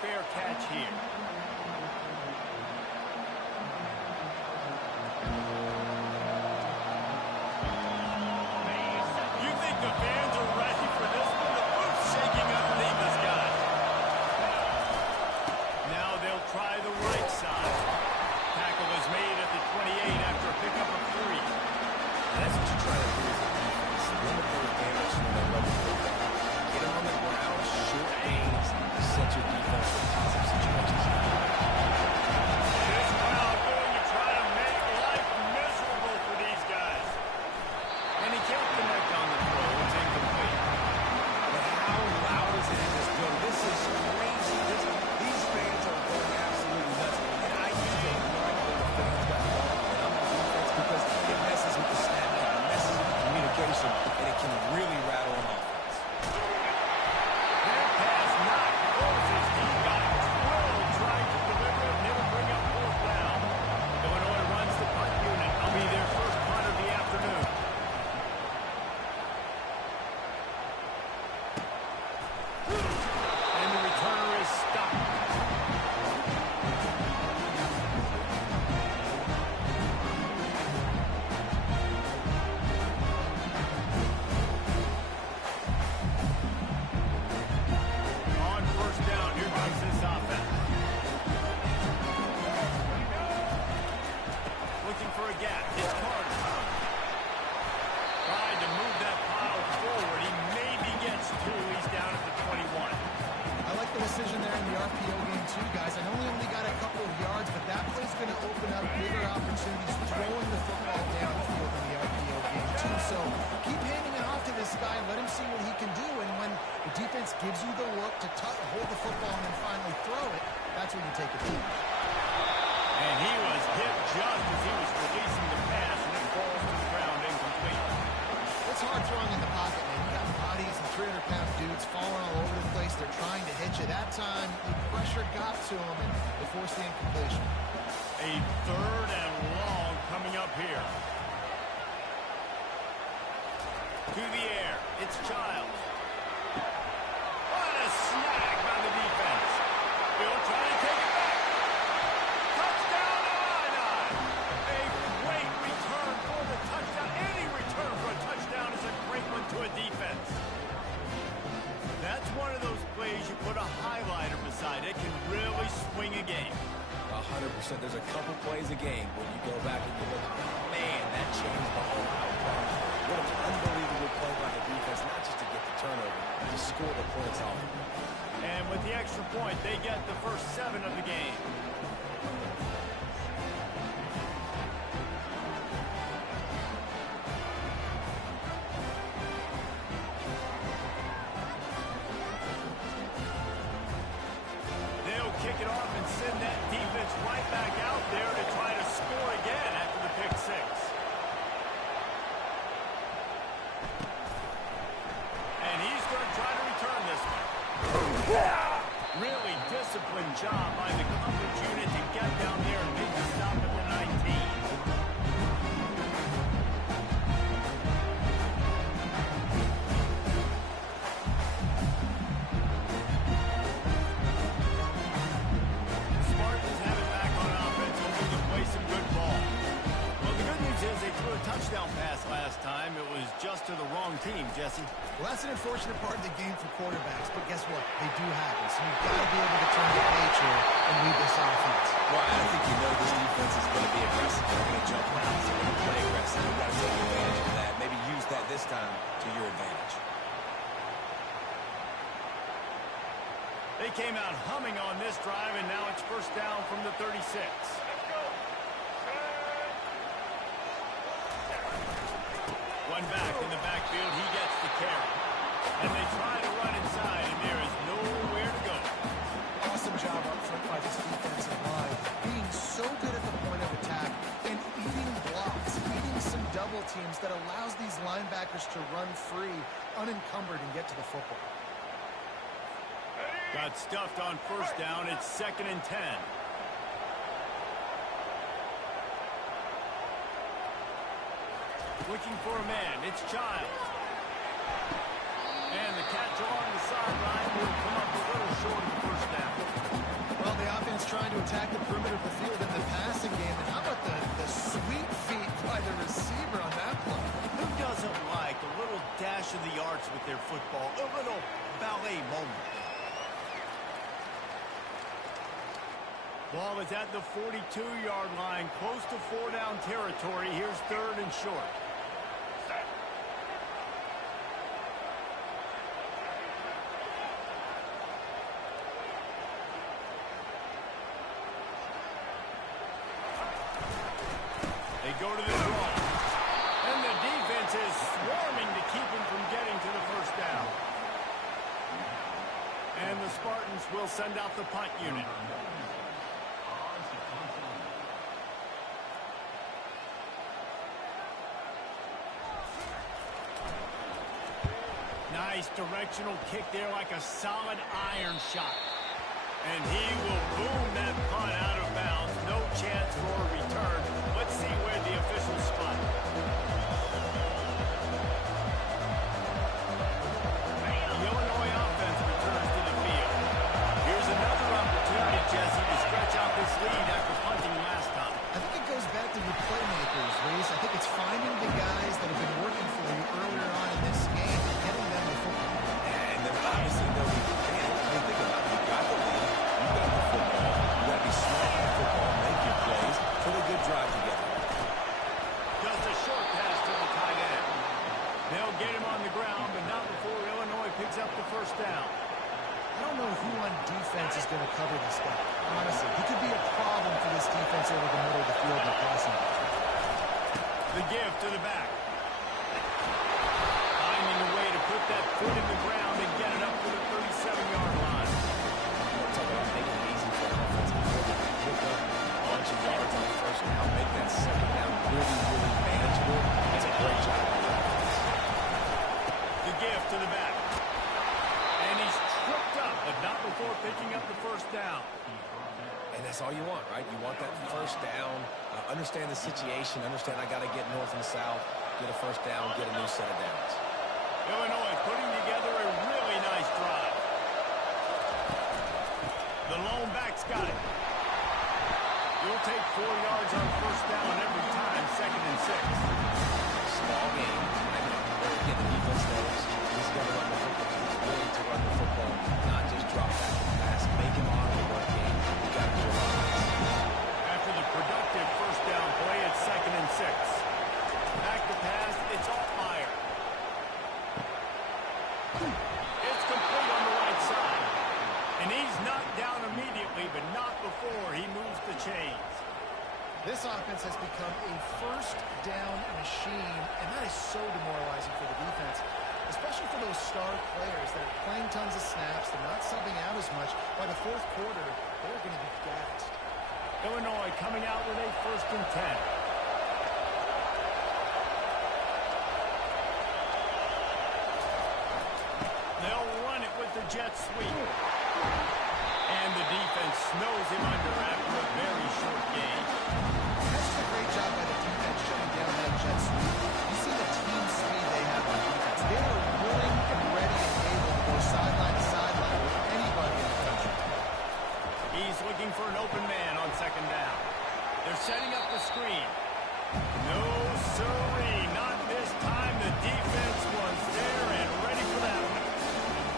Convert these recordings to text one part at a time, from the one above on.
fair catch here. You think the fans are ready for this one? The boot's shaking underneath this guy. Now they'll try the right side. Tackle is made at the 28 after a pickup of 3. That's what you try to do as a defense. Limit their damage when they run the football. Get them on the ground, short gains, set your defense for positive situations. This crowd going to try to make life miserable for these guys. And he can't connect on the throw. It's incomplete. But how loud is it in this building? This is crazy. These fans are going absolutely nuts. And I used to like when the fans got involved when I'm on defense because it messes with the snap, it messes with the communication, and it can really rattle an offense. That pass not closes. He got drilled trying to deliver it, never bring up 4th down. Illinois runs the punt unit. I'll be their first punt of the afternoon. And the returner is stopped. On 1st down, here comes this offense. Looking for a gap. It's Carter. Tried to move that pile forward. He maybe gets 2. He's down at the 21. I like the decision there in the RPO game too, guys. I know he only got a couple of yards, but that play's going to open up bigger opportunities throwing the football downfield in the RPO game too. So keep handing it off to this guy and let him see what he can do. And when the defense gives you the look to hold the football and then finally throw it, that's when you take it deep. And he was hit just as he was releasing the pass, and it falls to the ground incomplete. It's hard throwing in the pocket, man. You got bodies and 300-pound dudes falling all over the place. They're trying to hit you. That time, the pressure got to him, and they forced the incompletion. A 3rd and long coming up here. To the air. It's Childs. What a snag by the defense. Bill trying to take it back. Touchdown, Illini! A great return for the touchdown. Any return for a touchdown is a great one to a defense. That's one of those plays you put a highlighter beside. It can really swing a game. 100%. There's a couple plays a game when you go back and you look, man, that changed the whole outcome. What an unbelievable play by the defense, not just to get the turnover, to score the points off. And with the extra point, they get the first 7 of the game. They'll kick it off and send that defense right back out there to try to score again after the pick 6. And he's going to try to return this one. Really disciplined job by the coverage unit to get down there and make the stop at the 19. The Spartans have it back on offense, hoping to play some good ball. Well, the good news is they threw a touchdown pass last time. It was just to the wrong team, Jesse. Well, that's an unfortunate part of the game for quarterbacks, but guess what? They do happen. So you've got to be able to turn the page here and lead this offense. Well, I think you know this defense is going to be aggressive. They're going to jump routes. They're going to play aggressive. You've got to take advantage of that. Maybe use that this time to your advantage. They came out humming on this drive, and now it's 1st down from the 36. One back in the backfield. He gets the carry. And they try to run inside, and there is nowhere to go. Awesome job up front by this defensive line. Being so good at the point of attack and eating blocks, eating some double teams that allows these linebackers to run free, unencumbered, and get to the football. Got stuffed on 1st down. It's 2nd and 10. Looking for a man. It's Childs. And the catch along the sideline will come up a little short of the 1st down. their football. A little ballet moment. Ball is at the 42-yard line, close to 4-down territory. Here's 3rd and short. They go to the draw. And the defense is swarming to keep him from getting to the first down. And the Spartans will send out the punt unit. Nice directional kick there like a solid iron shot. And he will boom that punt out of bounds. No chance for a return. Let's see where the officials spot it. The Illinois offense returns to the field. Here's another opportunity, Jesse, to stretch out this lead after punting last time. I think it goes back to the playmakers, Reese. I think it's finding the guys that have been working for you earlier on in this game and getting them the football. And then obviously they'll be prepared. I mean, think about it. You got the lead. You got the football. You got to be smart with the football, make your plays, put a good drive together. Just a short pass to the tight end. They'll get him on the ground, but not before Illinois picks up the first down. I don't know who on defense is going to cover this guy. Honestly, he could be a problem for this defense over the middle of the field in the passing. The give to the back. Finding a way to put that foot in the ground and get it up to the 37-yard line. Talk about making it easy for an offense before they can pick up a bunch of yards on the first down, make that second down really, really manageable. It's a great job by the offense. The give to the back. And he's tripped up, but not before picking up the first down. And that's all you want, right? You want that first down. Understand the situation. Understand I got to get north and south, get a first down, get a new set of downs. Illinois putting together a really nice drive. The lone back's got it. You'll take 4 yards on first down every time, 2nd and 6. Small game. I know. But again, the defense knows he's got to run the football. He's willing to run the football, not just drop back and pass. Make him on the run game. You got to do a lot of this. After the productive first down play, it's 2nd and 6. Back to pass, it's Altmaier. It's complete on the right side. And he's knocked down immediately, but not before he moves the chains. This offense has become a first down machine, and that is so demoralizing for the defense, especially for those star players that are playing tons of snaps. They're not subbing out as much. By the 4th quarter, they're going to be gassed. Illinois coming out with a 1st and 10. They'll run it with the jet sweep. And the defense snows him under after a very short game. That's just a great job by the defense shutting down that jet sweep. You see the team speed they have on defense. They are willing and ready and able to go sideline to sideline with anybody in the country. He's looking for an open man on 2nd down. They're setting up the screen. No, sirree, not this time. The defense was there and ready for that one.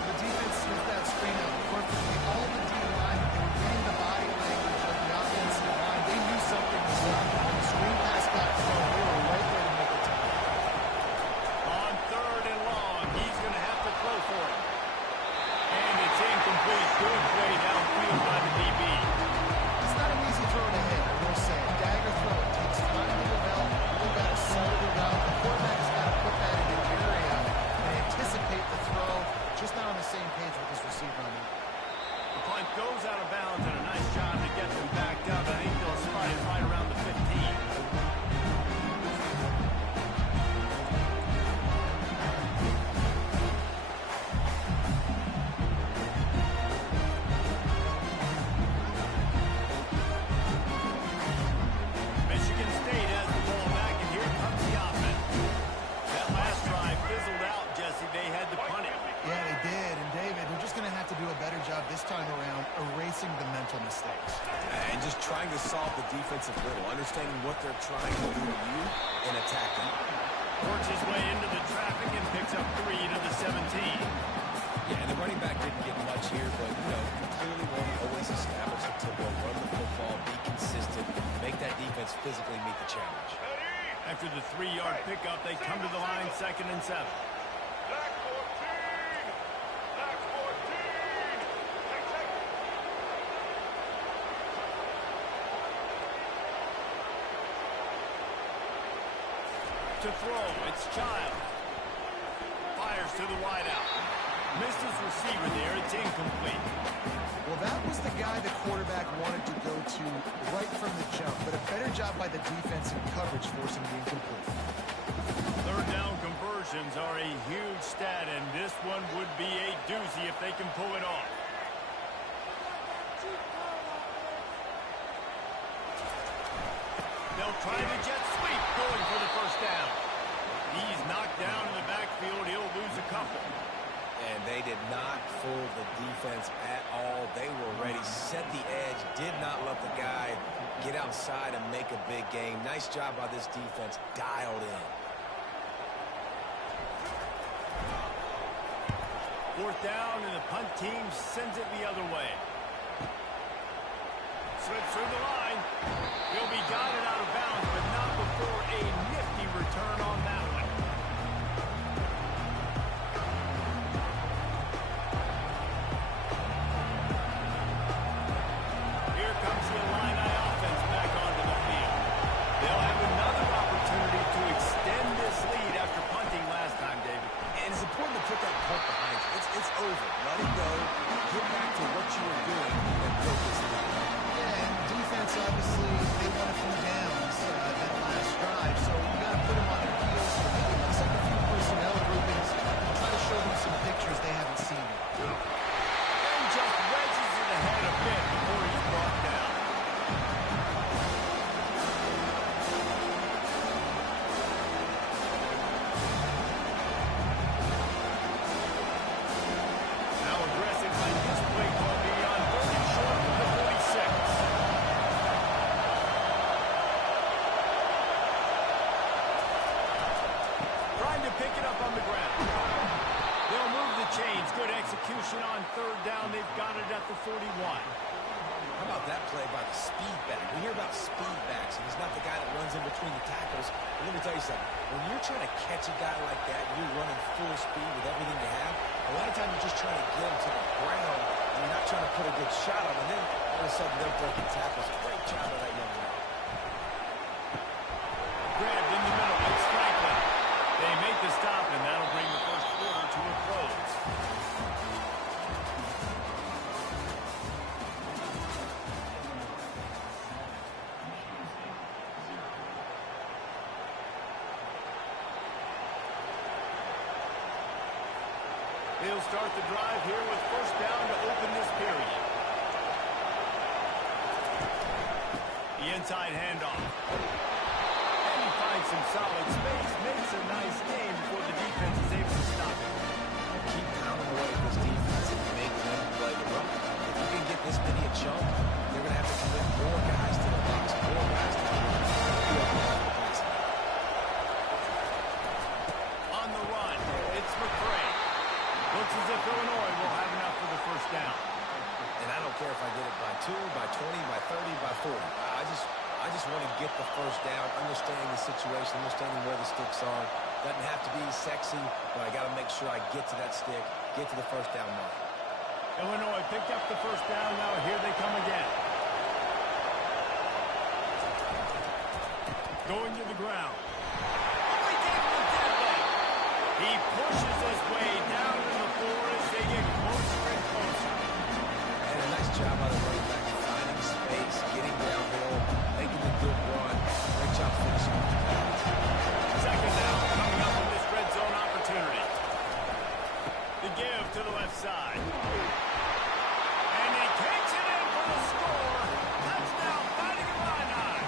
The defense sniffed that screen out perfectly. All the D-line, they were reading the body language of the offensive line. They knew something was wrong. When the screen pass got thrown, they were right there to make a tackle. On 3rd and long, he's going to have to throw for it. And it's incomplete. Good play downfield by the DB. It's not an easy throw to hit, I will say. Dagger throw. It takes time to develop. You've got to settle it out. The quarterback's got to put that in an area and anticipate the throw. Just not on the same page with his receiver on it. The punt goes out of bounds and a nice job to get them backed up. I think they'll spot it right around the 15. Michigan State has the ball back, and here comes the offense. That last drive fizzled out, Jesse. They had to punt it. Yeah, they did. And David, they're just going to have to do a better job this time around erasing the mental mistakes. And just trying to solve the defensive riddle, understanding what they're trying to do to you and attack them. Works his way into the traffic and picks up 3 to the 17. Yeah, and the running back didn't get much here, but, clearly won't always establish the tempo, run the football, be consistent, make that defense physically meet the challenge. After the 3-yard pickup, they come to the line, 2nd and 7. Black 14! Black 14! To throw, it's Child. Fires to the wideout. Misses receiver there, it's incomplete. Well, that was the guy the quarterback wanted to go to right from the jump, but a better job by the defense in coverage forcing the incomplete. 3rd down conversions are a huge stat, and this one would be a doozy if they can pull it off. They'll try the jet sweep, going for the 1st down. He's knocked down in the backfield. He'll lose a couple. And they did not fool the defense at all. They were ready, set the edge, did not let the guy get outside and make a big game. Nice job by this defense, dialed in. 4th down, and the punt team sends it the other way. Slips through the line. He'll be guided out of bounds, but not before a nifty return on that one. Here comes the Illini offense back onto the field. They'll have another opportunity to extend this lead after punting last time, David. And it's important to put that punt behind you. It's over. Let it go. Get back to what you were doing and build this lead. Yeah, and defense, obviously, they won a few downs that last drive, so you got to put them on their heels. So maybe mix up a few personnel groupings and try to show them some pictures they haven't seen yet. And just wedges it ahead a bit before he's brought down. Now aggressive like this play will be on 30 short of the 46. Trying to pick it up on the ground. They'll move the chains. Good execution on 3rd down. They've got it at the 41. How about that play by the speed back? We hear about speed backs, and he's not the guy that runs in between the tackles. But let me tell you something. When you're trying to catch a guy like that, and you're running full speed with everything you have, a lot of times you're just trying to get him to the ground, and you're not trying to put a good shot on him. And then all of a sudden they're breaking tackles. Great job by that young man. Grabbed in the middle. It's Franklin. They make the stop, and that'll bring the 1st quarter to a close. They'll start the drive here with 1st down to open this period. The inside handoff. And he finds some solid space. Makes a nice game before the defense is able to stop it. Keep pounding away at this defense and make them play the run. If you can get this many a chunk, they're going to have to commit more guys to the box, more guys to the box. On the run, it's McCray. Looks as if Illinois will have enough for the 1st down. And I don't care if I get it by 2, by 20, by 30, by 40. I just want to get the 1st down, understanding the situation, understanding where the sticks are. Doesn't have to be sexy, but I got to make sure I get to that stick, get to the 1st down mark. Illinois picked up the 1st down. Now here they come again. Going to the ground. Oh, he gave him a dead leg. He pushes his way down to the floor as they get closer and closer. And a nice job by the running back, finding space, getting downhill, making the good run. Great job finishing with the pass. 2nd down coming up with this red zone opportunity. The give to the left side. And he takes it in for the score. Touchdown, Fighting Illini.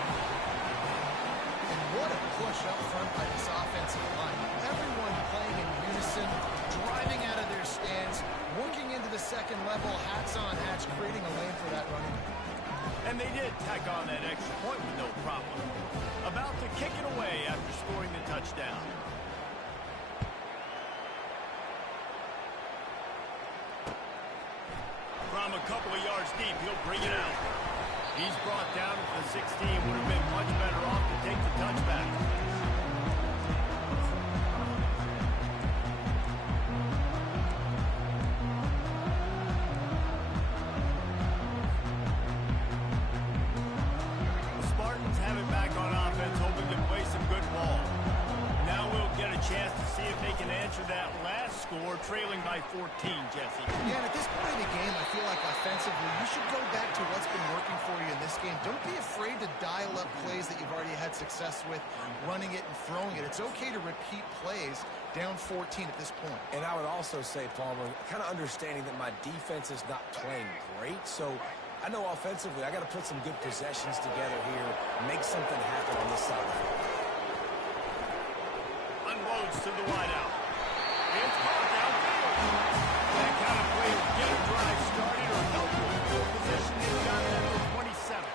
And what a push up front by this offensive line. Everyone playing in unison, driving out of their stands, working into the 2nd level, hats on hats, creating a lane for that running back. And they did tack on that extra point with no problem. About to kick it away after scoring the touchdown. time a couple of yards deep, he'll bring it out. He's brought down to the 16. Would have been much better off to take the touchback. The Spartans have it back on offense, hoping to play some good ball. Now we'll get a chance to see if they can answer that last score, trailing by 14, Jesse. Yeah, and at this point in the game, I feel like offensively, you should go back to what's been working for you in this game. Don't be afraid to dial up plays that you've already had success with, running it and throwing it. It's okay to repeat plays down 14 at this point. And I would also say, Palmer, kind of understanding that my defense is not playing great, so I know offensively I got to put some good possessions together here, make something happen on this side of the field. Unloads to the wideout. It's caught downfield. That kind of play will get a drive started or help with field position. They've got that for 27.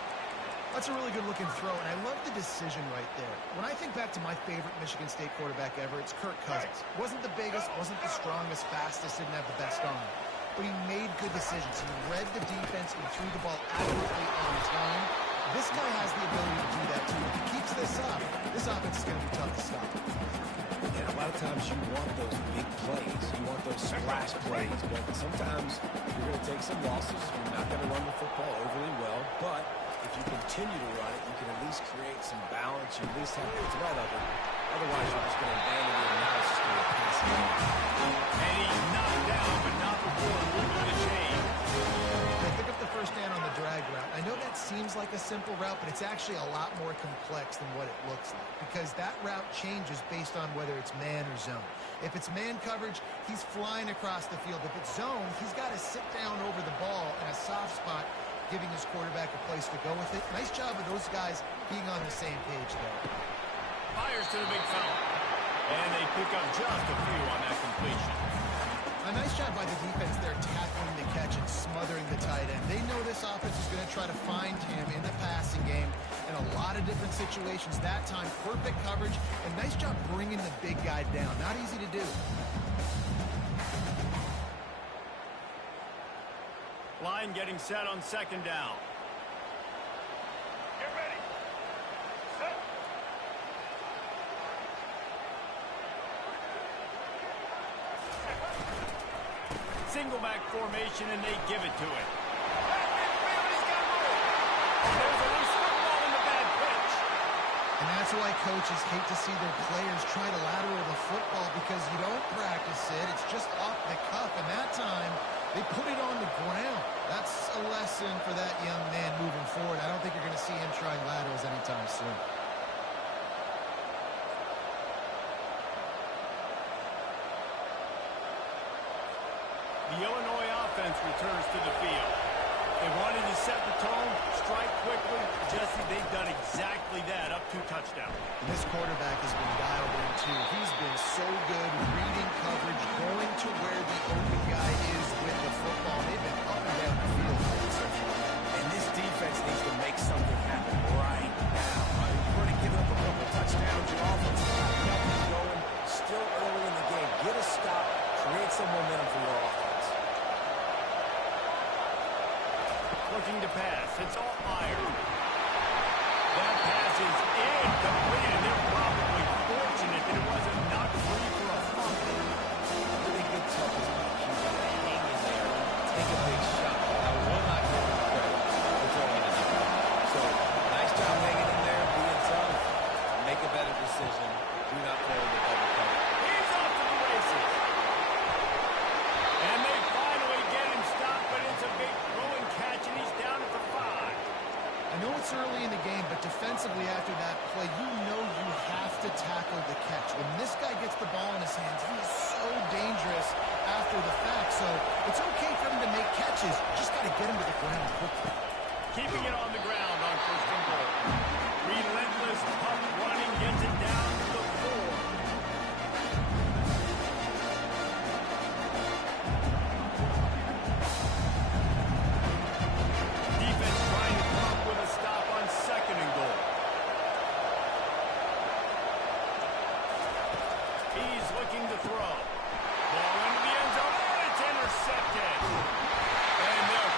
That's a really good-looking throw, and I love the decision right there. When I think back to my favorite Michigan State quarterback ever, it's Kirk Cousins. Wasn't the biggest, wasn't the strongest, fastest, didn't have the best arm. But he made good decisions. He read the defense and threw the ball accurately on time. This guy has the ability to do that, too. If he keeps this up, this offense is going to be tough to stop. And a lot of times you want those big plays. You want those splash plays. But sometimes you're going to take some losses. You're not going to run the football overly well. But if you continue to run it, you can at least create some balance. You at least have the threat of it. Otherwise, you're just going to abandon it, and now it's just going to pass it in. And he's knocked down, but not before moving the chain. They pick up the first down on the drag route. I know that seems like a simple route, but it's actually a lot more complex than what it looks like, because that route changes based on whether it's man or zone. If it's man coverage, he's flying across the field. If it's zone, he's got to sit down over the ball in a soft spot, giving his quarterback a place to go with it. Nice job of those guys being on the same page there. Fires to the big fella. And they pick up just a few on that completion. A nice job by the defense there, tackling the catch and smothering the tight end. They know this offense is going to try to find him in the passing game in a lot of different situations. That time, perfect coverage, and nice job bringing the big guy down. Not easy to do. Line getting set on second down. Get ready. Set. Single back formation, and they give it to it. Back There's in field, he's got more. a loose football in the bad pitch. And that's why coaches hate to see their players try to lateral the football, because you don't practice it. It's just off the cuff, and that time they put it on the ground. That's a lesson for that young man moving forward. I don't think you're going to see him trying laterals anytime soon. The Illinois offense returns to the field. They wanted to set the tone, strike quickly. Jesse, they've done exactly that, up 2 touchdowns. And this quarterback has been dialed in, too. He's been so good reading coverage, going to where the open guy is with the football. They've been up and down the field so far. And this defense needs to make something happen right now. You've already given up a couple touchdowns. Your offense is not nothing going. Still early in the game. Get a stop. Create some momentum for your offense. Looking to pass. It's all fired. That pass is incomplete, and they're probably fortunate that it wasn't knocked free for a fumble. Really good tough is going to keep him hanging there. Take a big shot. I will not give him credit for throwing it deep. So, nice job hanging in there, being tough. Make a better decision. Do not throw in the double cover. He's off to the races. And they finally get him stopped, but it's a big throwing catch, and he's down at the 5. I know it's early in the game, but defensively after that play, you know you have to tackle the catch. When this guy gets the ball in his hands, he is so dangerous after the fact. So it's okay for him to make catches. Just got to get him to the ground quickly. Keeping it on the ground on first and goal. Relentless, tough running, gets it down to the 4. Defense trying to come up with a stop on second and goal. He's looking to throw. Ball into the end zone, and it's intercepted. And they'll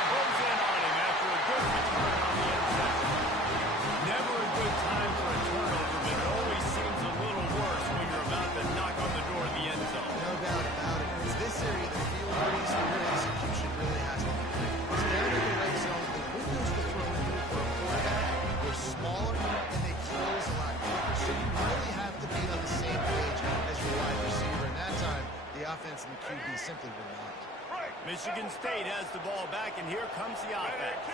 he simply would not. Michigan State has the ball back, and here comes the offense.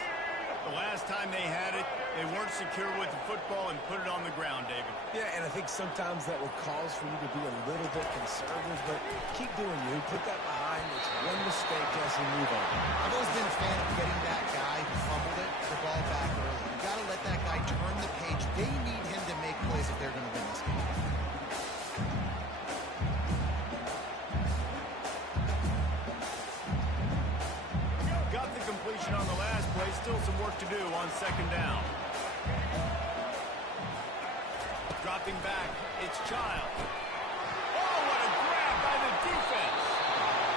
The last time they had it, they weren't secure with the football and put it on the ground, David. Yeah, and I think sometimes that will cause for you to be a little bit conservative, but keep doing you. Put that behind. It's one mistake, Jesse, move on. I've always been a fan of getting that guy who fumbled it, the ball back early. You got to let that guy turn the page. They need him to make plays if they're going to win this game. Got the completion on the last play. Still some work to do on second down. Dropping back, it's Child. Oh, what a grab by the defense.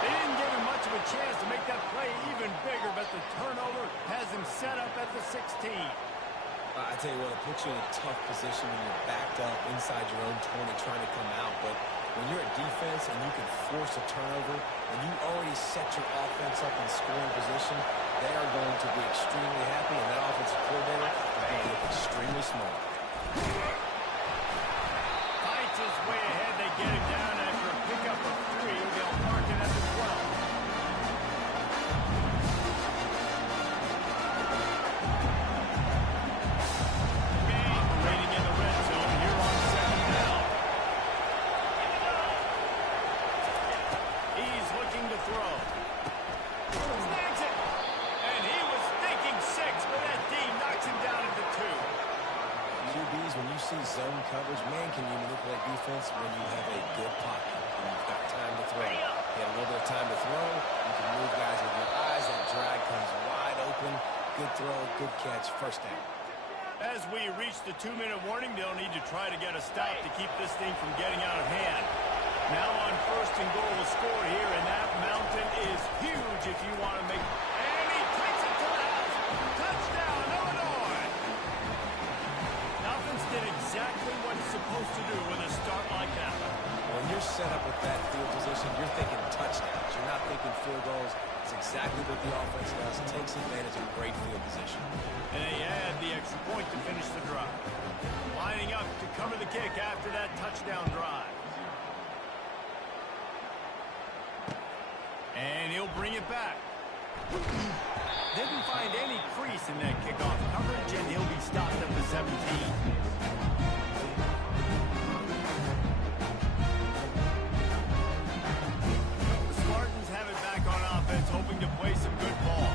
They didn't give him much of a chance to make that play even bigger, but the turnover has him set up at the 16. I tell you what, it puts you in a tough position when you're backed up inside your own 20 trying to come out. But when you're a defense and you can force a turnover and you already set your offense up in scoring position, they are going to be extremely happy, and that offensive coordinator is going to look extremely smart. Fights his way ahead. They get him down after a pickup of 3. They'll mark it at the 12. Waiting in the red zone here on second down. He's looking to throw. Snags it. And he was thinking 6, but that D knocks him down into 2. QBs, when you see zone coverage, man, can you manipulate defense when you have a good pocket and you've got time to throw. You have a little bit of time to throw. You can move guys with your eyes. That drag comes wide open. Good throw, good catch, first down. As we reach the 2-minute warning, they'll need to try to get a stop to keep this thing from getting out of hand. Now on first and goal, the score here, and that mountain is huge if you want to make... And he takes it to the house. Touchdown, Illinois! Offense did exactly what it's supposed to do with a start like that. When you're set up with that field position, you're thinking touchdowns. You're not thinking field goals. It's exactly what the offense does. It takes advantage of great field position. And they add the extra point to finish the drive. Lining up to cover the kick after that touchdown drive. And he'll bring it back. Didn't find any crease in that kickoff coverage, and he'll be stopped at the 17. The Spartans have it back on offense, hoping to play some good ball.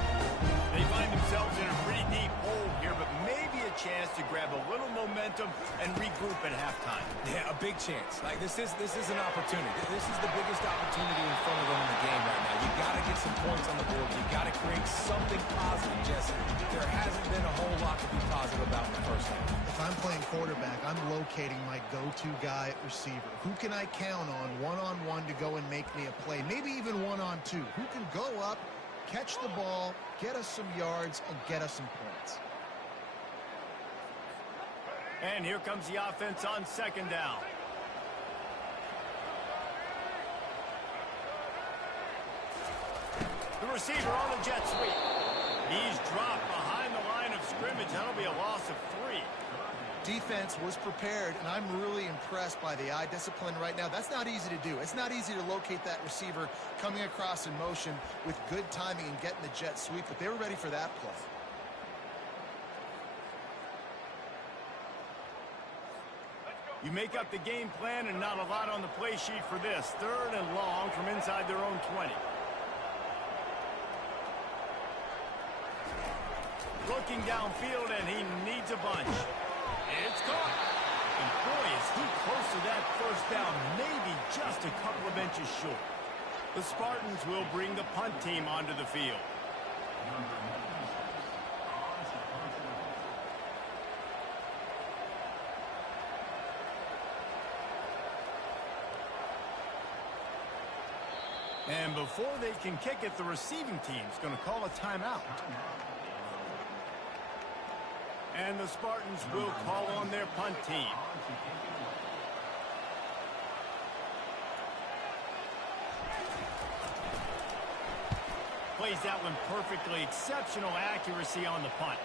They find themselves in a pretty deep hole here, but maybe a chance to grab a little momentum and regroup at halftime. Yeah, a big chance. Like this is an opportunity. This is the biggest opportunity in front of them in the game right now. You got to get some points on the board. You got to create something positive, Jesse. There hasn't been a whole lot to be positive about in the first half. If I'm playing quarterback, I'm locating my go-to guy at receiver. Who can I count on one-on-one to go and make me a play? Maybe even one-on-two. Who can go up, catch the ball, get us some yards, and get us some points? And here comes the offense on second down. The receiver on the jet sweep. He's dropped behind the line of scrimmage. That'll be a loss of 3. Defense was prepared, and I'm really impressed by the eye discipline right now. That's not easy to do. It's not easy to locate that receiver coming across in motion with good timing and getting the jet sweep, but they were ready for that play. You make up the game plan and not a lot on the play sheet for this. 3rd and long from inside their own 20. Looking downfield, and he needs a bunch. It's caught. And boy, is he close to that first down, maybe just a couple of inches short. The Spartans will bring the punt team onto the field. And before they can kick it, the receiving team's going to call a timeout. And the Spartans will call on their punt team. Plays that one perfectly. Exceptional accuracy on the punt.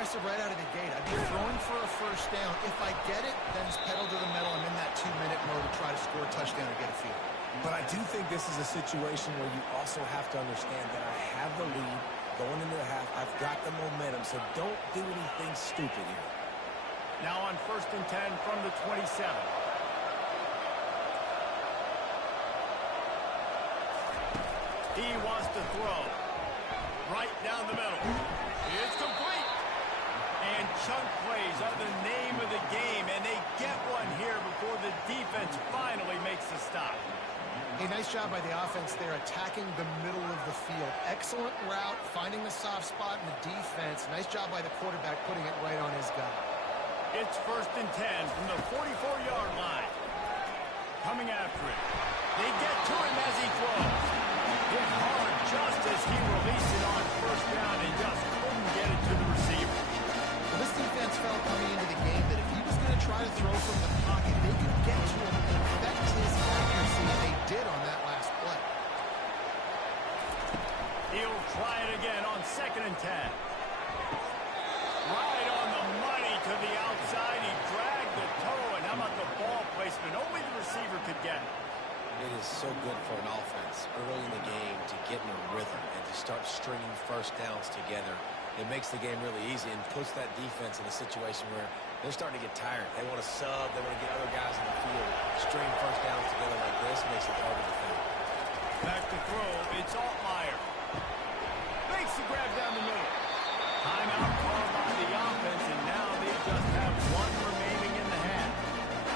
aggressive right out of the gate. I'd be throwing for a first down. If I get it, then it's pedal to the metal. I'm in that 2-minute mode to try to score a touchdown or get a field. But I do think this is a situation where you also have to understand that I have the lead going into the half. I've got the momentum, so don't do anything stupid here. Now on 1st and 10 from the 27. He wants to throw. Right down the middle. It's complete. And chunk plays are the name of the game, and they get one here before the defense finally makes the stop. A nice job by the offense there, attacking the middle of the field. Excellent route, finding the soft spot in the defense. Nice job by the quarterback putting it right on his guy. It's 1st and 10 from the 44-yard line. Coming after it. They get to him as he throws. Hit hard just as he released it on 1st down and just couldn't get it to the receiver. Well, this defense felt coming into the game that if he was going to try to throw from the pocket, they could get to him and affect his accuracy, and they did on that last play. He'll try it again on 2nd and 10. Right on the money to the outside. He dragged the toe, and how about the ball placement? Only the receiver could get it. It is so good for an offense early in the game to get in a rhythm and to start stringing first downs together. It makes the game really easy and puts that defense in a situation where they're starting to get tired. They want to sub. They want to get other guys in the field. String first downs together like this makes it hard to defend. Back to throw. It's Altmaier. Makes the grab down the middle. Timeout called by the offense, and now they just have one remaining in the half.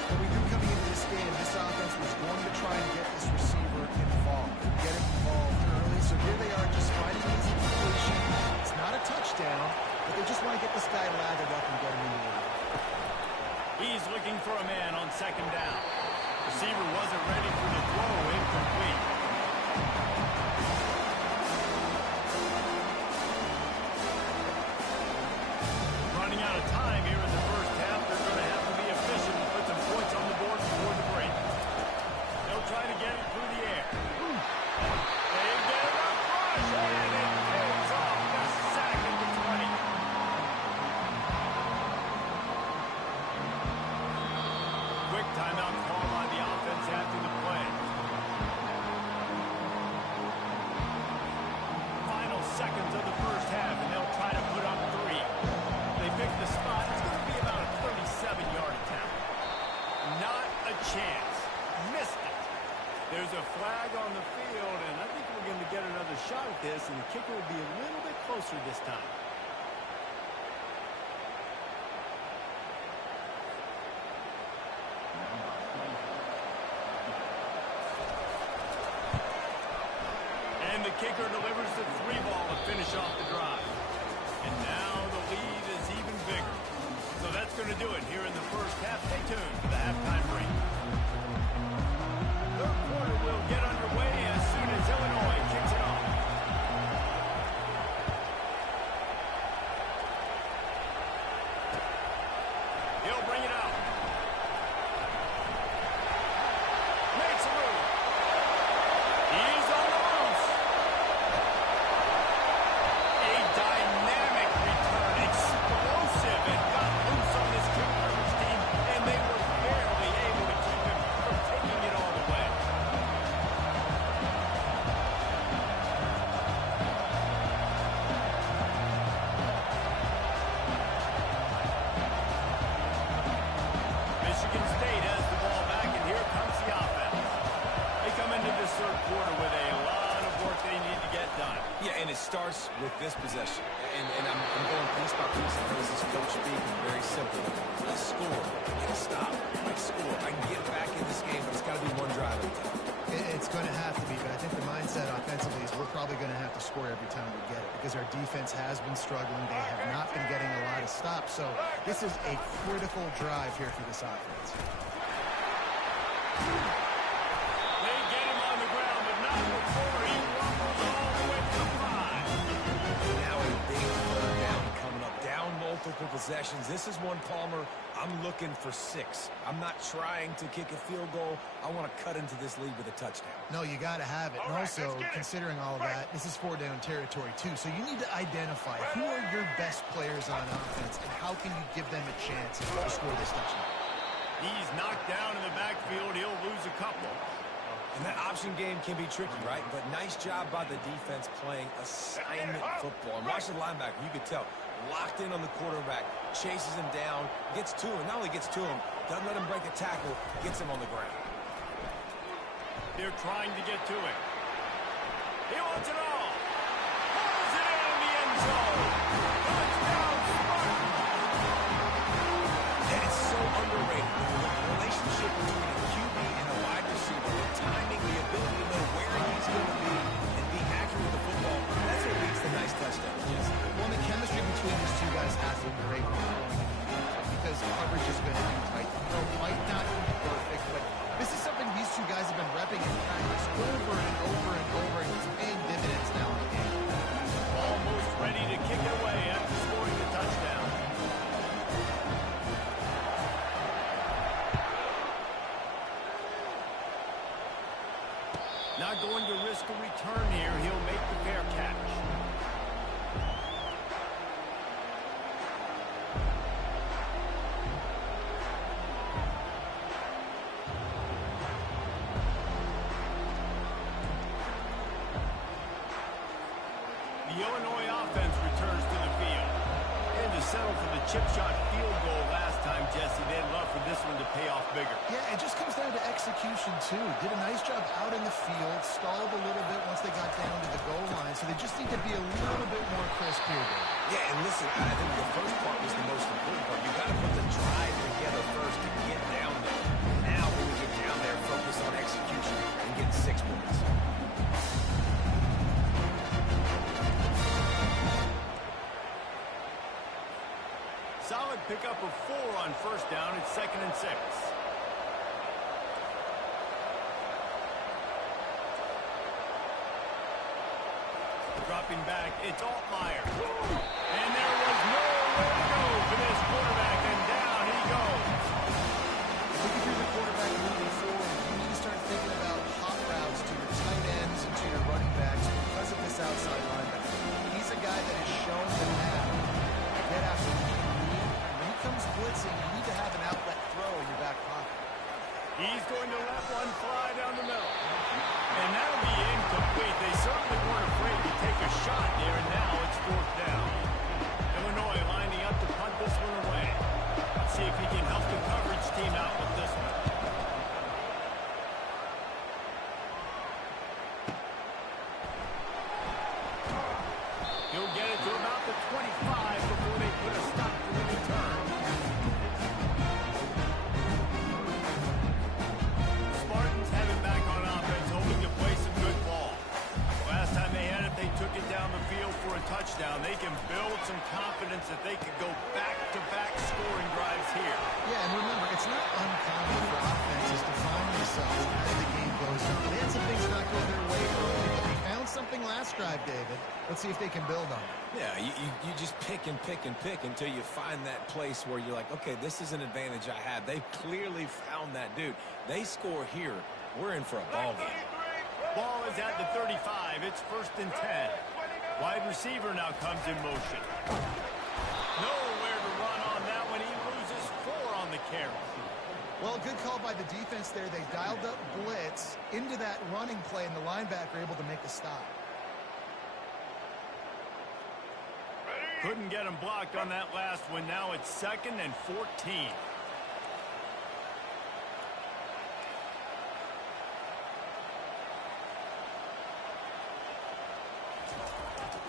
But we knew coming into this game, this offense was going to try and get this receiver involved, get him involved early. So here they are just finding easy completion. It's not a touchdown, but they just want to get this guy lathered up and get him into the lead. He's looking for a man on 2nd down. Receiver wasn't ready for the throw. Incomplete. Running out of time here in the 1st half. They're going to have to be efficient and put some points on the board before the break. They'll try to get it through the air. They get it up rush, and it pays off. The sack at the 20. Quick timeout call by the offense after the play. Final seconds of the 1st half, and they'll try to put up 3. They pick the spot. It's going to be about a 37-yard attempt. Not a chance. Missed it. There's a flag on the field, and I think we're going to get another shot at this, and the kicker will be a little bit closer this time. And the kicker delivers the 3 ball to finish off the drive. And now the lead is even bigger. So that's going to do it here in the 1st half. Stay tuned for the halftime break. 3rd quarter will get underway as soon as Illinois kicks it off. He'll bring it out. Makes a move. He's on the loose. A dynamic return, explosive, and got loose on this Two Rivers team, and they were barely able to keep him from taking it all the way. Michigan State has the ball back, and here comes the offense. They come into this 3rd quarter with a lot of work they need to get done. Yeah, and it starts with this possession. And I'm going piece by piece. I know this is coach speak. Very simple. Let's score. Get a stop. Let's score. I can get back in this game, but it's got to be one drive at a time. It's going to have to be, but I think the mindset offensively is we're probably going to have to score every time we get it because our defense has been struggling. They have not been getting a lot of stops. So this is a critical drive here for this offense. They get him on the ground, but not before he rumbles all the way to the 5. Now a big 3rd down coming up. Down multiple possessions. This is one, Palmer, I'm looking for 6. I'm not trying to kick a field goal. I want to cut into this lead with a touchdown. No, you got to have it. And also, considering all of that, this is 4-down territory, too. So you need to identify who are your best players on offense and how can you give them a chance to score this touchdown. He's knocked down in the backfield. He'll lose a couple. And that option game can be tricky, right? But nice job by the defense playing assignment football. And watch the linebacker. You could tell. Locked in on the quarterback. Chases him down. Gets to him. Not only gets to him, doesn't let him break a tackle. Gets him on the ground. They're trying to get to him. He wants it all. Pulls it in the end zone. Touchdown, Spartans. And it's so underrated. The relationship between a QB and a wide receiver, the timing, the ability to know where he's going to be and be accurate with the football, that's what leads to nice touchdowns. Yes. Well, the chemistry between these two guys has to be great because coverage is going to be tight. The throw might not be perfect, but this is something these two guys have been repping in practice over and over and over, and it's paying dividends now in the game. Almost ready to kick it away after scoring the touchdown. Not going to risk a return here. He'll make the fair catch. The Illinois offense returns to the field. And to settle for the chip shot field goal last time, Jesse, they'd love for this one to pay off bigger. Yeah, it just comes down to execution, too. Did a nice job out in the field, stalled a little bit once they got down to the goal line, so they just need to be a little bit more crisp here, Dave. Yeah, and listen, I think the first part was the most important part. You got to put the drive together first to get down there. Now, when we get down there, focus on execution and get 6 points. Solid pickup of 4 on first down. It's 2nd and 6. Dropping back, it's Altmaier. And there was nowhere to go for this quarterback, and down he goes. I think if you're the quarterback moving forward, you need to start thinking about hot routes to your tight ends and to your running backs because of this outside linebacker. He's a guy that has shown the path. Get after the QB. When he comes blitzing, you need to have an outlet throw in your back pocket. He's going to let one fly down the middle. And that'll be incomplete. They certainly weren't afraid to take a shot there, and now it's 4th down. Illinois lining up to punt this one away. Let's see if he can help the coverage team out with this one. He'll get it to about the 25 before they put a stop to the return. Spartans have it back on offense, hoping to play some good ball. Last time they had it, they took it down the field for a touchdown. They can build some confidence that they could go back-to-back scoring drives here. Yeah, and remember, it's not uncommon for offenses to find themselves as the game goes on. They had some things not go their way early, but they found something last drive, David. Let's see if they can build on it. Yeah, you just pick and pick and pick until you find that place where you're like, okay, this is an advantage I have. They've clearly found that, dude. They score here. We're in for a ball game. Ball is at the 35. It's 1st and 10. Wide receiver now comes in motion. Nowhere to run on that one. He loses 4 on the carry. Well, good call by the defense there. They dialed up blitz into that running play, and the linebacker able to make the stop. Couldn't get him blocked on that last one. Now it's 2nd and 14.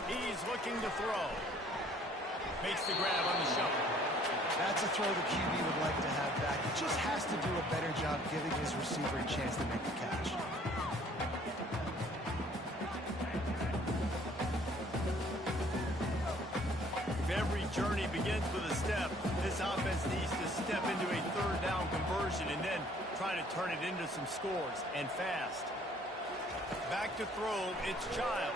He's looking to throw. Makes the grab on the shuffle. That's a throw the QB would like to have back. He just has to do a better job giving his receiver a chance to make the catch. If every journey begins with a step, this offense needs to step into a 3rd down conversion and then try to turn it into some scores, and fast. Back to throw, it's Child.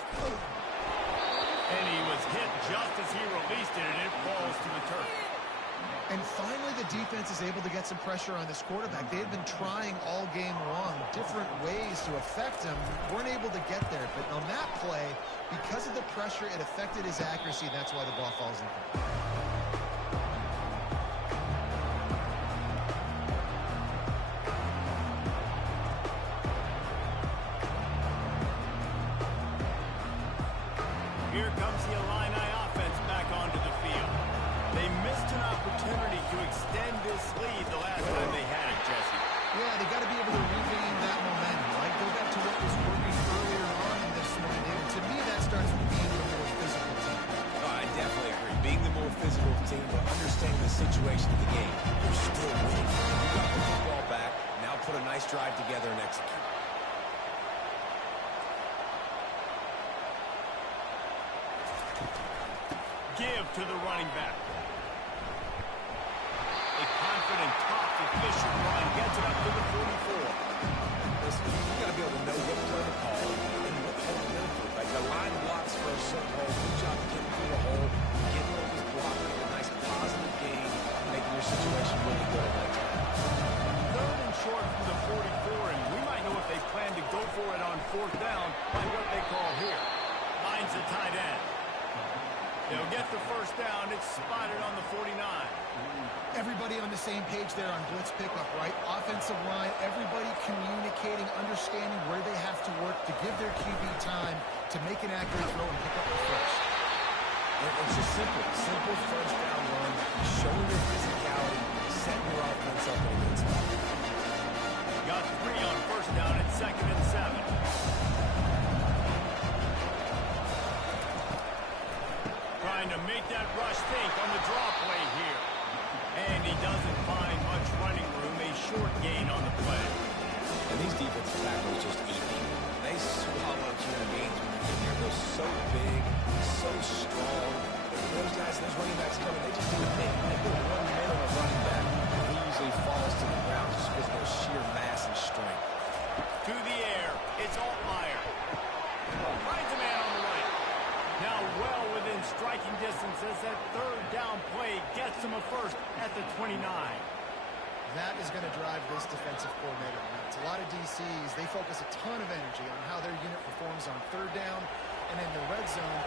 And he was hit just as he released it, and it falls to the turf. And finally, the defense is able to get some pressure on this quarterback. They had been trying all game long, different ways to affect him. Weren't able to get there. But on that play, because of the pressure, it affected his accuracy, and that's why the ball falls incomplete. Here comes the Illini offense back onto the field. They missed an opportunity to extend this lead the last time they had it, Jesse. Yeah, they got to be able to regain that momentum, right? Go back to what was working earlier on in this one. And to me, that starts with being the more physical team. Oh, I definitely agree. Being the more physical team, but understanding the situation of the game. You're still winning. You got the football back. Now put a nice drive together and execute. Give to the running back. A confident, top, efficient run gets it up to the 44. Listen, you got to be able to know what play to call and what hole to go through. Like the line blocks for a certain hole. Good job getting through the hole, getting over this block, making a nice positive gain, making your situation really good at that time. Third and short from the 44, and we might know if they plan to go for it on fourth down by what they call here. Finds the tight end. They'll get the first down. It's spotted on the 49. Everybody on the same page there on blitz pickup, right? Offensive line, everybody communicating, understanding where they have to work to give their QB time to make an accurate throw and pick up the first. It's a simple first down run, showing your physicality, setting your offense up in a good spot. Got 3 on first down. It's 2nd and 7. Trying to make that rush think on the draw play here. And he doesn't find much running room. A short gain on the play. And these defensive tackles just eat people. They swallow human beings when they get here. They're so big, so strong. Those guys, those running backs coming, they just do a thing. They put 1 minute on a running back, and he usually falls to the ground just because of their sheer mass and strength. To the air. It's Altmaier. Finds a man on the right. Now well within striking distance as that third down play gets him a first at the 29. That is going to drive this defensive coordinator nuts. A lot of DCs, they focus a ton of energy on how their unit performs on third down and in the red zone.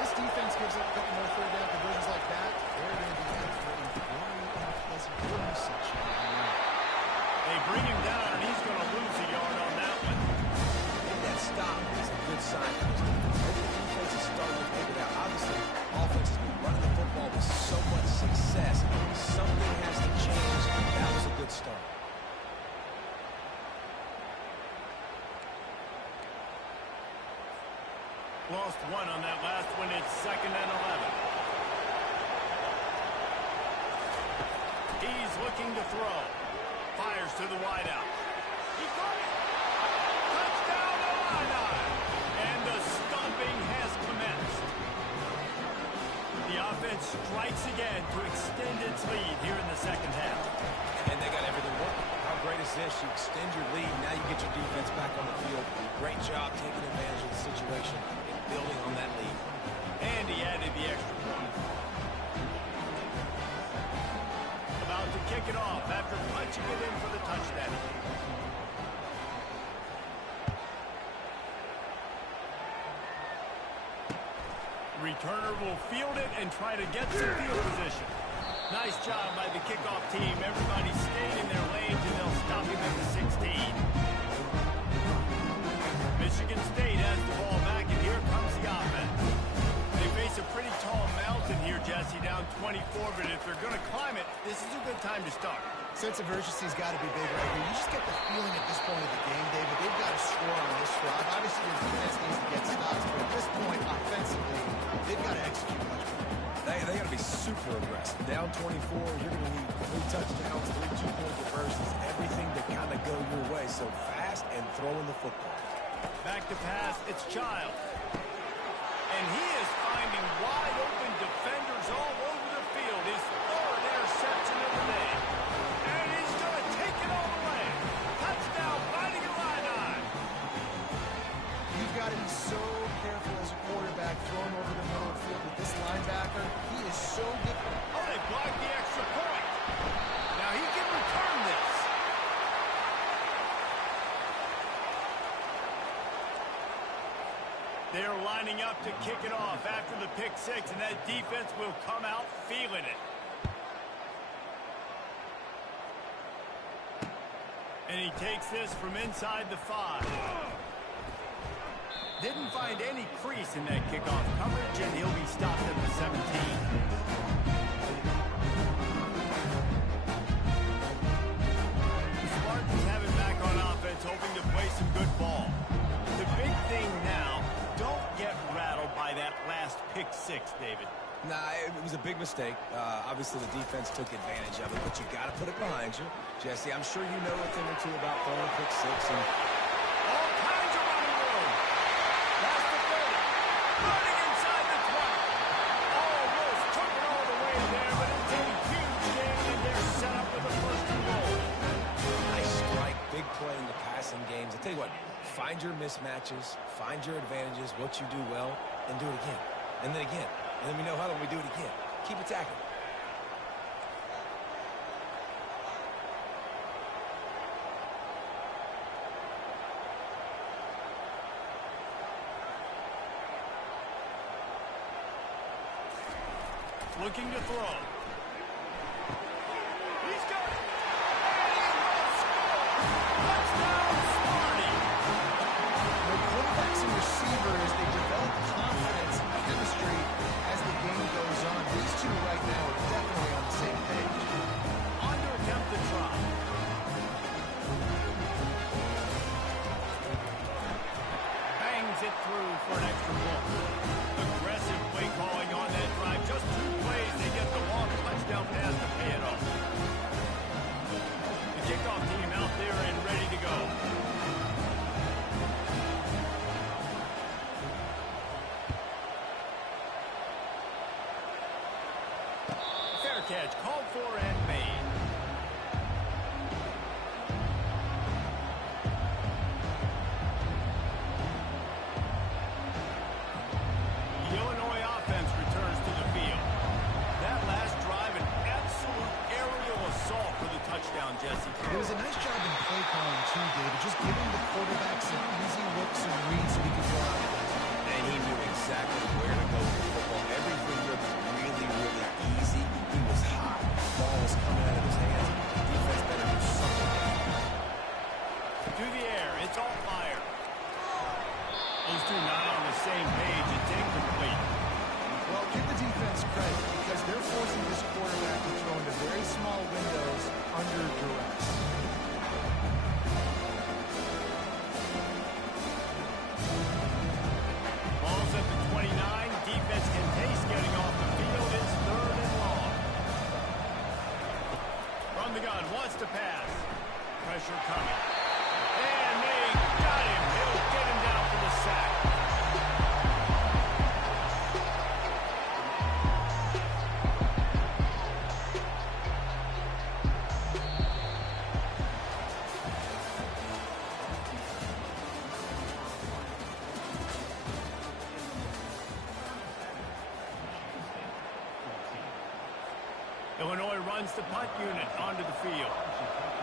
This defense gives up a couple more third down conversions like that. They're going to be in for a very unpleasant usage. They bring him down, and he's going to lose a yard on that one. That stop is a good sign for this defense. Maybe the defense is starting to figure it out. Obviously, offense has been running the football with so much success. Something has to change. That was a good start. Lost 1 on that last one. It's 2nd and 11. He's looking to throw. Fires to the wideout. He got it. Touchdown, Illini. And the stomping has commenced. The offense strikes again to extend its lead here in the second half. And they got everything working. How great is this? You extend your lead. Now you get your defense back on the field. Great job taking advantage of the situation and building on that lead. And he added the extra point. About to kick it off after punching it in for the touchdown. Returner will field it and try to get some field position. Nice job by the kickoff team. Everybody stayed in their lanes, and they'll stop him at the 16. Michigan State has the ball back, and here comes the offense. They face a pretty tall mountain here, Jesse, down 24, but if they're going to climb it, this is a good time to start. Sense of urgency's got to be big right here. You just get the feeling at this point of the game, David, they've got to score on this drive. Obviously, your defense needs to get stops, but at this point, offensively, they've got to execute much better. They got to be super aggressive. Down 24, you're going to need 3 touchdowns, 3 two-point conversions, everything to kind of go your way. So fast and throwing the football. Back to pass, it's Child. And he is finding wide open defenders all over the field. His 3rd interception of the day. And he's going to take it all the way. Touchdown, Fighting Illini. You've got to be so careful as a quarterback throwing over the middle of the field with this linebacker. He is so good. Oh, they blocked the extra point. lining up to kick it off after the pick six, and that defense will come out feeling it. And he takes this from inside the 5. Didn't find any crease in that kickoff coverage, and he'll be stopped at the 17. Spartans have it back on offense, hoping to play some good ball. The big thing now, don't get rattled by that last pick six, David. Nah, it was a big mistake. Obviously, the defense took advantage of it, but you got to put it behind you. Jesse, I'm sure you know a thing or two about throwing a pick six. And all kinds of running room. That's the 30. Running inside the 20. Almost took it all the way there, but it's a huge game, and they're set up with the first and goal. nice strike, big play in the passing games. I tell you what, find your mismatches, find your advantages, what you do well, and do it again. And then again. And then we know how when we do it again. Keep attacking. Looking to throw. He's got it. And he will score. Touchdown, Sparty. The quarterbacks and receivers, they develop confidence and chemistry as the game goes on. These two right now are definitely on the same page. On to attempt the try. Bangs it through for an extra point. Aggressive play calling on that drive. Just 2 plays, they get the long touchdown pass to pay it off. The kickoff team out there and ready to go. Fair catch, called for and made. The Illinois offense returns to the field. That last drive, an absolute aerial assault for the touchdown, Jesse. There was a nice job in play calling too, David, just giving the quarterback some easy looks and reads so he could go out. And he knew exactly where to go with the football. Everything looked really, really easy. He was hot. Ball was coming out of his hands. Defense better do something. To the air, it's all fire. Those two not on the same page. It's incomplete. Well, give the defense credit because they're forcing this quarterback to throw into very small windows under duress. Ball's at the 29. Defense can taste getting off the field. It's 3rd and long. From the gun, wants to pass. Pressure coming. And they got him. He'll get him down for the sack. Illinois runs the punt unit onto the field.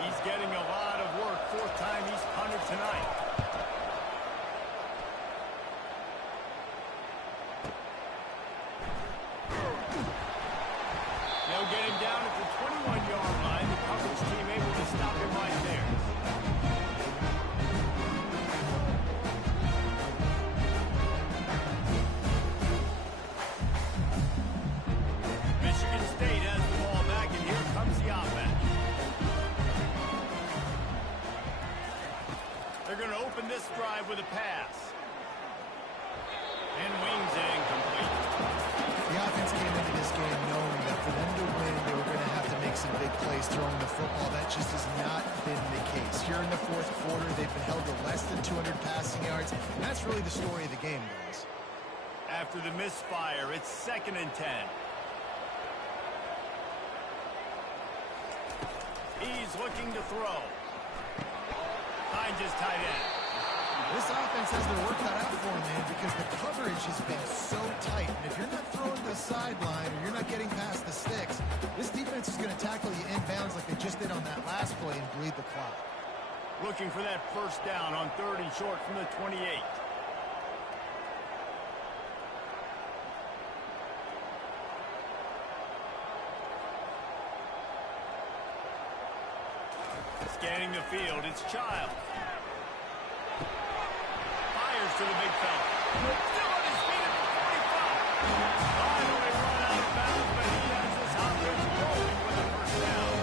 He's getting a lot of work. 4th time he's punted tonight. They'll get him down at the 21-yard line. The coverage team able to stop him right there. Michigan State has the ball back, and here comes the offense. They're going to open this drive with a pass. And wings it incomplete. The offense came into this game knowing that for them to win, they were going to have to make some big plays throwing the football. That just has not been the case. Here in the 4th quarter, they've been held to less than 200 passing yards. And that's really the story of the game, guys. After the misfire, it's 2nd and 10. He's looking to throw. Finds his tight end. This offense has their work cut out for them, man, because the coverage has been so tight. And if you're not throwing to the sideline or you're not getting past the sticks, this defense is going to tackle you inbounds like they just did on that last play and bleed the clock. Looking for that 1st down on 3rd and short from the 28. Scanning the field, it's Child. Fires to the big fella. Still on his feet at the 45. Finally run out of bounds, but he has this offense rolling with a first down.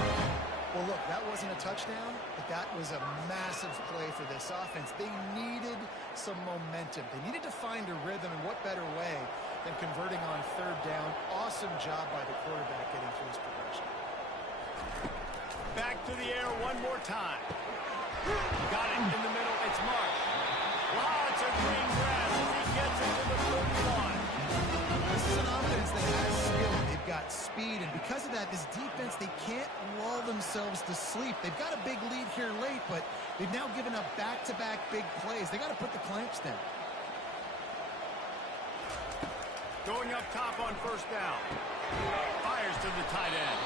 Well, look, that wasn't a touchdown, but that was a massive play for this offense. They needed some momentum. They needed to find a rhythm, and what better way than converting on third down. Awesome job by the quarterback getting through his progression. Back to the air one more time. Got it in the middle. It's Mark. Lots of green grass as he gets it to the 31. This is an offense that has skill. They've got speed, and because of that, this defense, they can't lull themselves to sleep. They've got a big lead here late, but they've now given up back-to-back big plays. They got to put the clamps down. Going up top on first down. Fires to the tight end.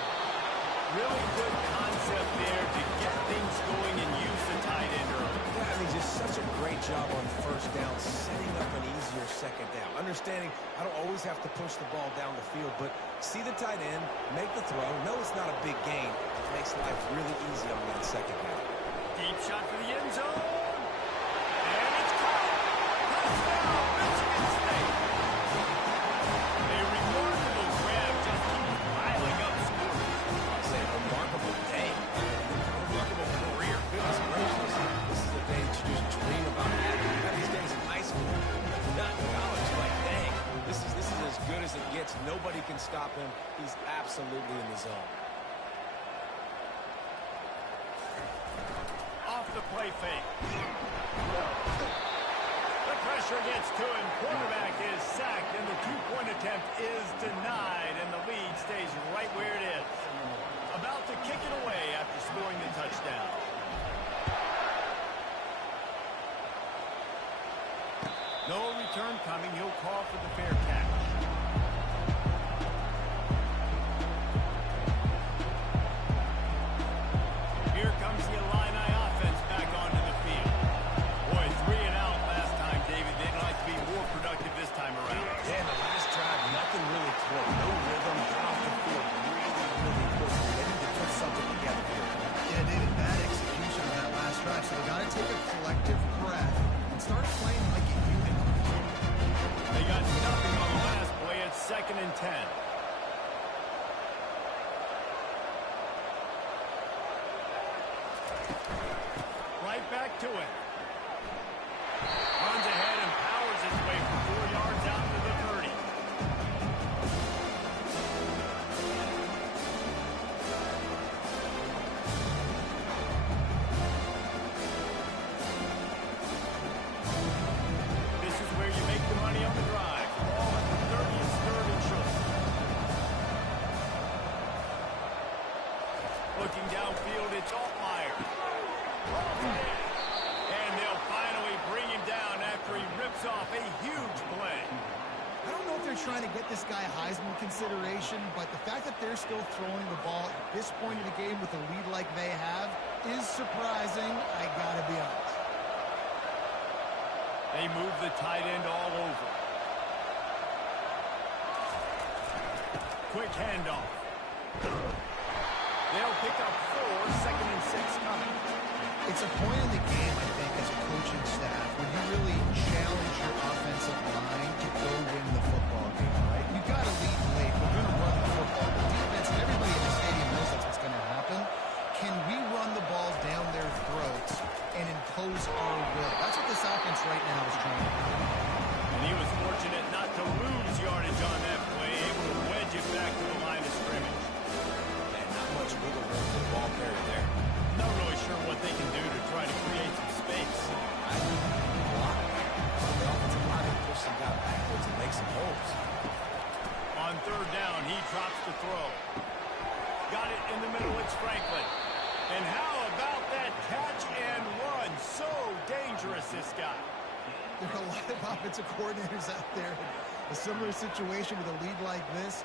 Really good concept there to get things going and use the tight end early. Yeah, I mean, just such a great job on first down, setting up an easier second down. Understanding I don't always have to push the ball down the field, but see the tight end, make the throw. No, it's not a big gain. It makes life really easy on that second down. Deep shot for the end zone. And it's caught. Touchdown, Michigan State. A remarkable grab just keeps piling up scores. I'd say a remarkable day. A remarkable career. Goodness gracious. This is a day that you just dream about having. You have these days in high school, not in college. Like, dang, this is as good as it gets. Nobody can stop him. He's absolutely in the zone. Off the play fake. The pressure gets to him. Quarterback is sacked, and the two-point attempt is denied, and the lead stays right where it is. About to kick it away after scoring the touchdown. No return coming. He'll call for the fair catch. Here comes the Illini offense back onto the field. Boy, 3 and out last time, David. They'd like to be more productive this time around. Yeah, the last drive, nothing really close. No rhythm, got off the field really, really quickly. They need to put something together here. Yeah, David, bad execution on that last drive, so they got to take a collective breath and start playing like a unit. They got nothing on the last play. It's 2nd and 10. Right back to it. Runs ahead and powers his way for 4 yards out to the 30. This is where you make the money on the drive. Ball at the 30 is 3rd and short. Looking downfield, it's Altmaier. And they'll finally bring him down after he rips off a huge play. I don't know if they're trying to get this guy Heisman consideration, but the fact that they're still throwing the ball at this point of the game with a lead like they have is surprising, I gotta be honest. They move the tight end all over. Quick handoff. They'll pick up 4, 2nd and 6 coming. It's a point in the game, I think, as a coaching staff, where you really challenge your offensive line to go win the football game, right? You got to lead late. We're going to run the football. The defense and everybody in the stadium knows that's what's going to happen. Can we run the ball down their throats and impose our will? That's what this offense right now is trying to do. And he was fortunate not to lose yardage on that play, able to wedge it back to the line of scrimmage. And not much wiggle room for the ball carrier there. Not really sure what they can do to try to create some space. I think a lot. The offensive line can push some guy backwards and make some holes. On 3rd down, he drops the throw. Got it in the middle, it's Franklin. And how about that catch and run? So dangerous, this guy. There are a lot of offensive coordinators out there in a similar situation with a lead like this.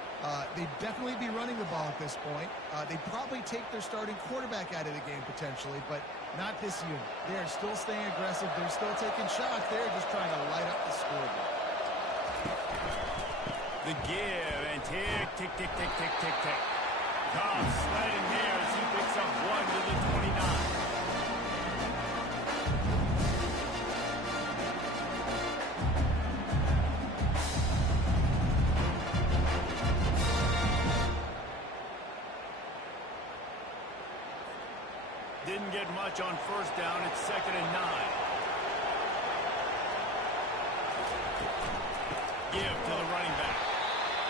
They'd definitely be running the ball at this point. They'd probably take their starting quarterback out of the game potentially, but not this unit. They're still staying aggressive. They're still taking shots. They're just trying to light up the scoreboard. The give and tick, tick, tick, tick, tick, tick, tick. Cobb sliding here as he picks up 1 to the 29. Didn't get much on first down. It's 2nd and 9. Give to the running back.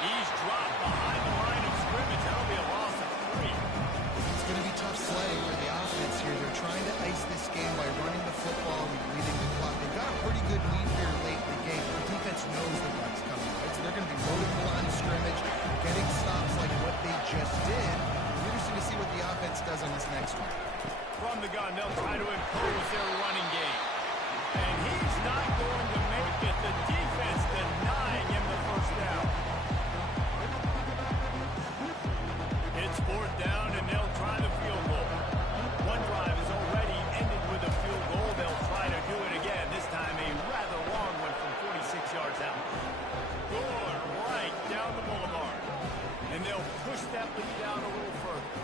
He's dropped behind the line of scrimmage. That'll be a loss of 3. It's going to be tough sledding for the offense here. They're trying to ice this game by running the football and leading the clock. They've got a pretty good lead here late in the game. The defense knows the run's coming, right? So they're going to be loading the line of scrimmage, getting stops like what they just did. It'll be interesting to see what the offense does on this next one. From the gun, they'll try to impose their running game. And he's not going to make it. The defense denying him the first down. It's 4th down, and they'll try the field goal. One drive is already ended with a field goal. They'll try to do it again. This time a rather long one from 46 yards out. Going right down the boulevard. And they'll push that lead out a little further.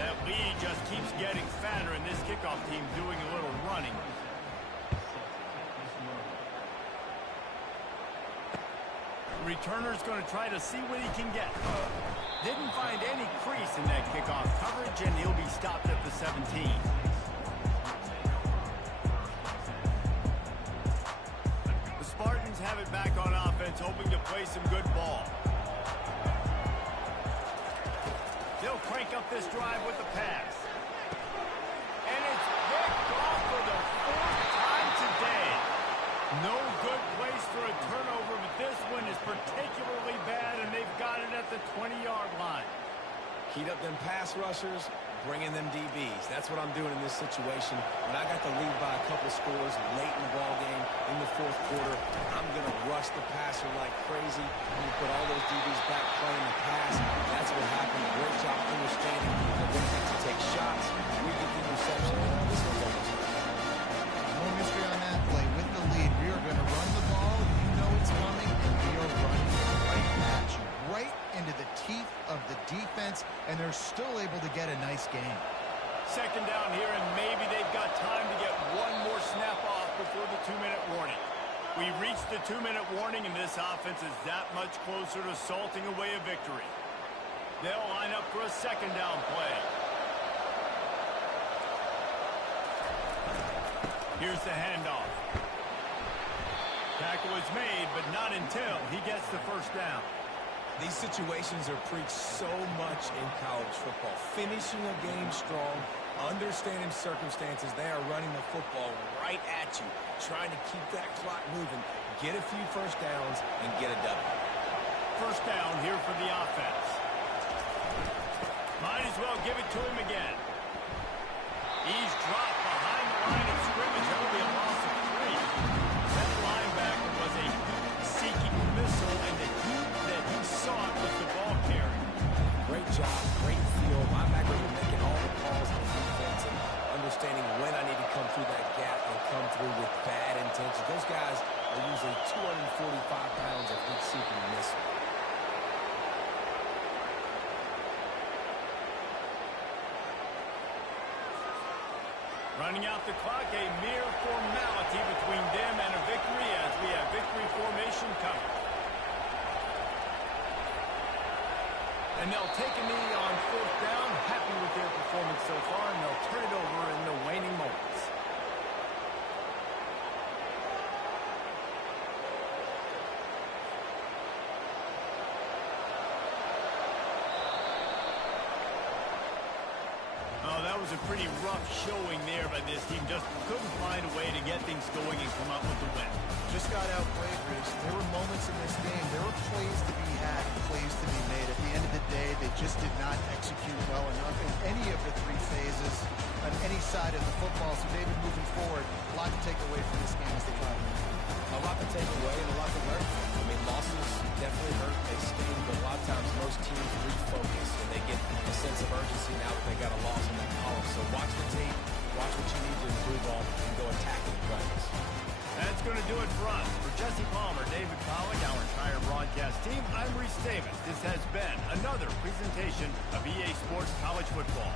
That lead just keeps getting fatter, and this kickoff team doing a little running. The returner's going to try to see what he can get. Didn't find any crease in that kickoff coverage, and he'll be stopped at the 17. The Spartans have it back on offense, hoping to play some good ball. They'll crank up this drive with the pass. And it's picked off for the 4th time today. No good place for a turnover, but this one is particularly bad, and they've got it at the 20-yard line. Heat up them pass rushers, bring in them DBs. That's what I'm doing in this situation. When I got the lead by a couple scores late in the ball game in the 4th quarter, I'm going to rush the passer like crazy. I'm going to put all those DBs back playing the pass. That's what happened. Great job understanding that they have to take shots. We get the interception. This one's almost No mystery on that play. With the lead, we are going to run the ball. You know it's coming, and we are running right at you. Right into the teeth of the defense, and they're still able to get a nice game. 2nd down here, and maybe they've got time to get one more snap off before the 2-minute warning. We reached the 2-minute warning, and this offense is that much closer to salting away a victory. They'll line up for a 2nd down play. Here's the handoff. Tackle is made, but not until he gets the first down. These situations are preached so much in college football. Finishing a game strong, understanding circumstances. They are running the football right at you, trying to keep that clock moving, get a few first downs, and get a W. First down here for the offense. Might as well give it to him again. He's dropped behind the line of scrimmage. That'll be a loss of 3. That linebacker was a seeking missile, and the heat that he sought was the ball carrier. great job, great feel. Linebackers are making all the calls on defense and understanding when I need to come through that gap and come through with bad intentions. Those guys are usually 245 pounds of heat-seeking missile. Running out the clock, a mere formality between them and a victory as we have victory formation coming. And they'll take a knee on fourth down, happy with their performance so far, and they'll turn it over in the waning moments. Oh, that was a pretty rough showing there by this team. Just couldn't find a way to get things going and come up with the win. Just got outplayed, Reese. There were moments in this game. There were plays to be had, plays to be made. At the end of the day, they just did not execute well enough in any of the three phases on any side of the football. So, David, moving forward, a lot to take away from this game as they try to win. A lot to take away and a lot to learn from. I mean, losses definitely hurt. They sting, but a lot of times most teams refocus and they get a sense of urgency now that they got a loss in that column. So watch the tape, watch what you need to improve on, and go attack it in practice. That's going to do it for us. For Jesse Palmer, David Pollack, our entire broadcast team, I'm Reese Davis. This has been another presentation presentation of EA Sports College Football.